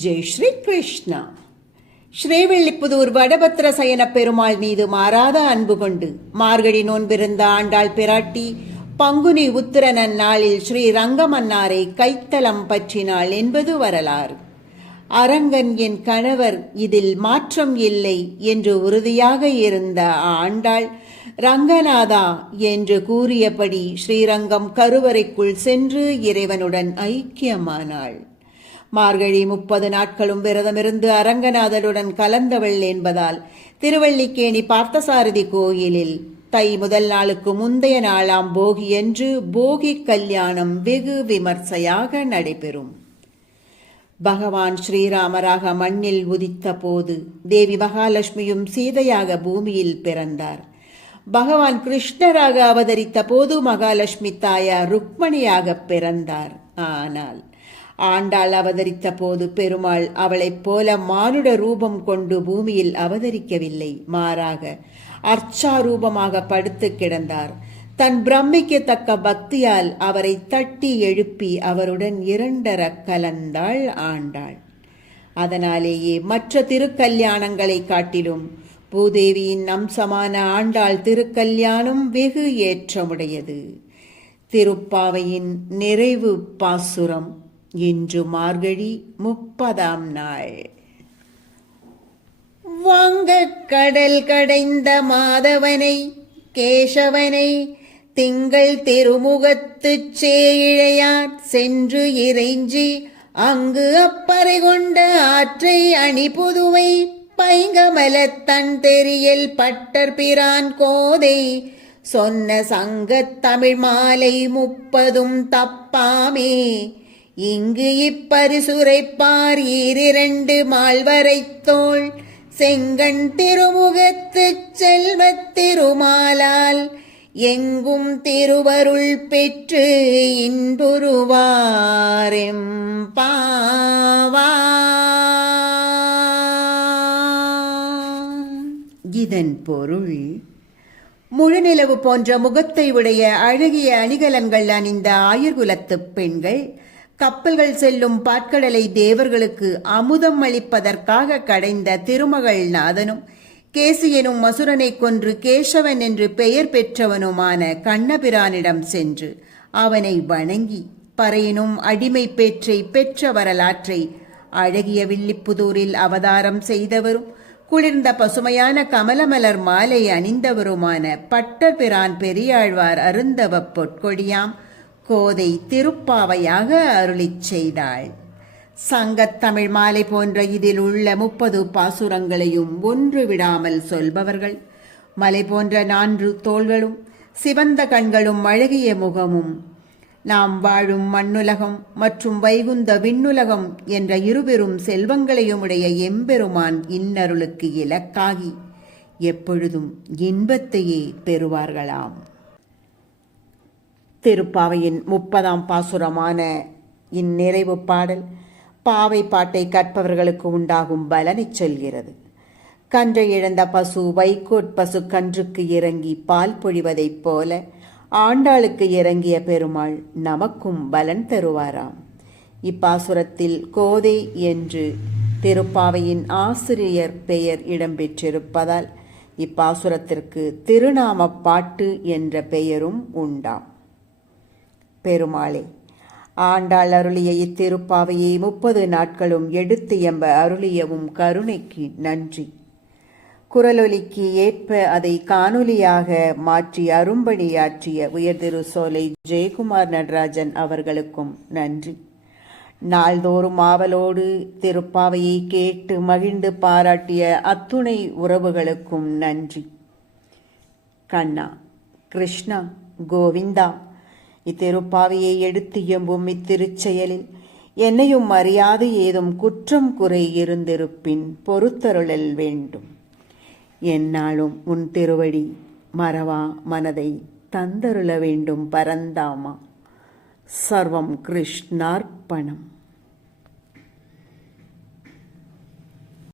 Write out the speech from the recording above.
ஜெய் ஸ்ரீ கிருஷ்ணா. ஸ்ரீவில்லிபுதூர் வடபத்திர சயன பெருமாள் மீது மாறாத அன்பு கொண்டு மார்கழி நோன்பிருந்த ஆண்டாள் பிராட்டி பங்குனி உத்திர நன்னாளில் ஸ்ரீ ரங்கமன்னாரை கைத்தலம் பற்றினாள் என்பது வரலாறு. அரங்கன் என் கணவர், இதில் மாற்றம் இல்லை என்று உறுதியாக இருந்த ஆண்டாள் ரங்கநாதா என்று கூறியபடி ஸ்ரீரங்கம் கருவறைக்குள் சென்று இறைவனுடன் ஐக்கியமானாள். மார்கழி 30 நாட்களும் விரதமிருந்து அரங்கநாதருடன் கலந்தவள் என்பதால் திருவல்லிக்கேணி பார்த்தசாரதி கோயிலில் தை முதல் நாளுக்கு முந்தைய நாளாம் போகி என்று போகி கல்யாணம் வெகு விமர்சையாக நடைபெறும். பகவான் ஸ்ரீராமராக மண்ணில் உதித்த போது தேவி மகாலட்சுமியும் சீதையாக பூமியில் பிறந்தார். பகவான் கிருஷ்ணராக அவதரித்த போது மகாலட்சுமி தாயார் ருக்மணியாக பிறந்தார். ஆனால் ஆண்டாள் அவதரித்த போது பெருமாள் அவளைப் போல மானுட ரூபம் கொண்டு பூமியில் அவதரிக்கவில்லை. மாறாக அர்ச்சாரூபமாக படுத்து கிடந்தார். தன் பிரம்மைக்கு தக்க பக்தியால் அவரை தட்டி எழுப்பி அவருடன் இரண்டர கலந்தாள் ஆண்டாள். அதனாலேயே மற்ற திருக்கல்யாணங்களை காட்டிலும் பூதேவியின் அம்சமான ஆண்டாள் திருக்கல்யாணம் வெகு ஏற்றமுடையது. திருப்பாவையின் நிறைவு பாசுரம் இன்று மார்கழி 30ஆம் நாள். வாங்க கடல் கடைந்த மாதவனை கேசவனை திங்கள் திருமுகத்து சேழையார் சென்று இறைஞ்சி அங்கு அப்பறை கொண்ட ஆற்றை அணி புதுவை பைங்கமல தன் தெரியல் பட்டர் பிரான் கோதை சொன்ன சங்கத் தமிழ் மாலை 30ம் தப்பாமே. இங்கு இப்பரிசுரைப்பார் 2 மால்வரைத்தோள் செங்கண் திருமுகத்து செல்வத் திருமாலால் எங்கும் திருவருள் பெற்று இன்புறுவாரெம் பாவா. இதன் பொருள், முழுநிலவு போன்ற முகத்தை உடைய அழகிய அணிகலன்கள் அணிந்த ஆயர்குலத்து பெண்கள் கப்பல்கள் செல்லும் பாற்கடலை தேவர்களுக்கு அமுதம் அளிப்பதற்காக கடைந்த திருமகள் நாதனும் கேசி எனும் மசுரனை கொன்று கேசவன் என்று பெயர் பெற்றவனுமான கண்ணபிரானிடம் சென்று அவனை வணங்கி பறையினும் அடிமை பேற்றை பெற்ற வரலாற்றை அழகிய வில்லிபுதூரில் அவதாரம் செய்தவரும் குளிர்ந்த பசுமையான கமலமலர் மாலை அணிந்தவருமான பட்டர் பிரான் பெரியாழ்வார் அருந்தவ பொற்கொடியாம் கோதை திருப்பாவையாக அருளிச் செய்தாள். சங்கத்தமிழ் மாலை போன்ற இதில் உள்ள 30 பாசுரங்களையும் ஒன்று விடாமல் சொல்பவர்கள். மலை போன்ற 4 தோள்களும் சிவந்த கண்களும் அழகிய முகமும் நாம் வாழும் மண்ணுலகம் மற்றும் வைகுந்த விண்ணுலகம் என்ற இருபெரும் செல்வங்களையும் உடைய எம்பெருமான் இன்னருளுக்கு இலக்காகி எப்பொழுதும் இன்பத்தையே பெறுவார்களாம். திருப்பாவையின் 30ஆம் பாசுரமான இந்நிறைவு பாடல் பாவை பாட்டை கற்பவர்களுக்கு உண்டாகும் பலனை சொல்கிறது. கன்றை இழந்த பசு வைக்கோற் பசு கன்றுக்கு இறங்கி பால் பொழிவதைப் போல ஆண்டாளுக்கு இறங்கிய பெருமாள் நமக்கும் பலன் தருவாராம். இப்பாசுரத்தில் கோதை என்று திருப்பாவையின் ஆசிரியர் பெயர் இடம்பெற்றிருப்பதால் இப்பாசுரத்திற்கு திருநாம பாட்டு என்ற பெயரும் உண்டாம். பெருமாளே, ஆண்டாள் அருளிய இத்திருப்பாவையை 30 நாட்களும் எடுத்து எம்ப அருளியவும் கருணைக்கு நன்றி. குரலொலிக்கு ஏற்ப அதை காணொலியாக மாற்றி அரும்பணியாற்றிய உயர்திரு சோலை ஜெயக்குமார் நடராஜன் அவர்களுக்கும் நன்றி. நாள்தோறும் ஆவலோடு திருப்பாவையை கேட்டு மகிழ்ந்து பாராட்டிய அத்துணை உறவுகளுக்கும் நன்றி. கண்ணா, கிருஷ்ணா, கோவிந்தா, இத்திருப்பாவையை எடுத்து எம்பும் இத்திருச்செயலில் என்னையும் அறியாது ஏதும் குற்றம் குறை இருந்திருப்பின் பொறுத்தருளல் வேண்டும். என்னாலும் உன் திருவடி மறவா மனதை தந்தருள வேண்டும் பரந்தாமா. சர்வம் கிருஷ்ணார்ப்பணம்.